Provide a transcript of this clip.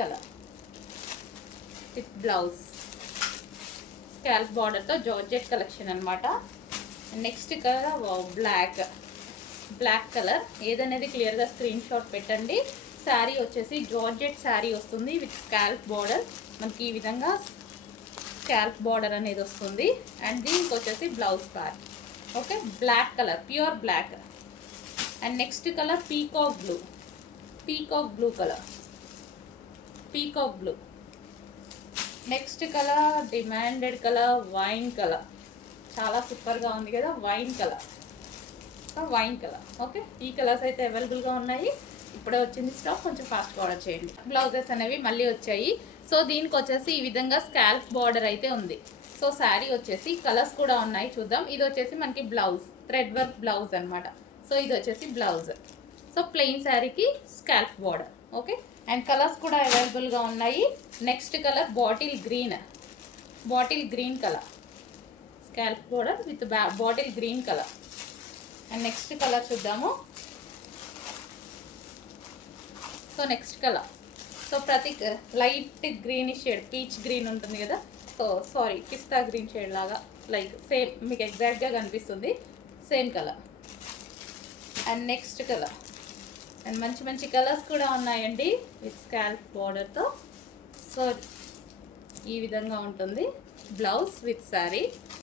Colour with blouse, scallop బార్డర్తో georgette collection అనమాట. Next colour black colour. ఏదనేది క్లియర్గా స్క్రీన్ షాట్ పెట్టండి. శారీ వచ్చేసి జార్జెట్ శారీ వస్తుంది విత్ స్కాల్ప్ బార్డర్. మనకి ఈ విధంగా స్కాల్ప్ బార్డర్ అనేది వస్తుంది. అండ్ దీనికి వచ్చేసి blouse part. Okay, black colour, pure black. And next colour peacock blue colour, peacock blue. Next colour demanded colour wine colour. చాలా సూపర్గా ఉంది కదా, వైన్ కలర్. ఓకే, ఈ కలర్స్ అయితే అవైలబుల్గా ఉన్నాయి. ఇప్పుడే వచ్చింది స్టాక్, కొంచెం ఫాస్ట్గా ఆర్డర్ చేయండి. బ్లౌజెస్ అనేవి మళ్ళీ వచ్చాయి. సో దీనికి వచ్చేసి ఈ విధంగా స్కాల్ప్ బార్డర్ అయితే ఉంది. సో శారీ వచ్చేసి కలర్స్ కూడా ఉన్నాయి, చూద్దాం. ఇది వచ్చేసి మనకి బ్లౌజ్, థ్రెడ్ వర్క్ బ్లౌజ్ అనమాట. సో ఇది వచ్చేసి బ్లౌజ్. సో ప్లెయిన్ శారీకి scalp border. Okay, and colours కూడా అవైలబుల్గా ఉన్నాయి. Next colour bottle green colour, scalp border with bottle green colour. And next colour చూద్దాము. సో నెక్స్ట్ కలర్, సో ప్రతి light greenish shade, peach green ఉంటుంది కదా, so sorry పిస్తా green shade లాగా, like same మీకు ఎగ్జాక్ట్గా కనిపిస్తుంది, same colour. And next colour. And మంచి మంచి కలర్స్ కూడా ఉన్నాయండి విత్ స్కాల్ప్ బార్డర్తో. సో ఈ విధంగా ఉంటుంది బ్లౌజ్ విత్ శారీ.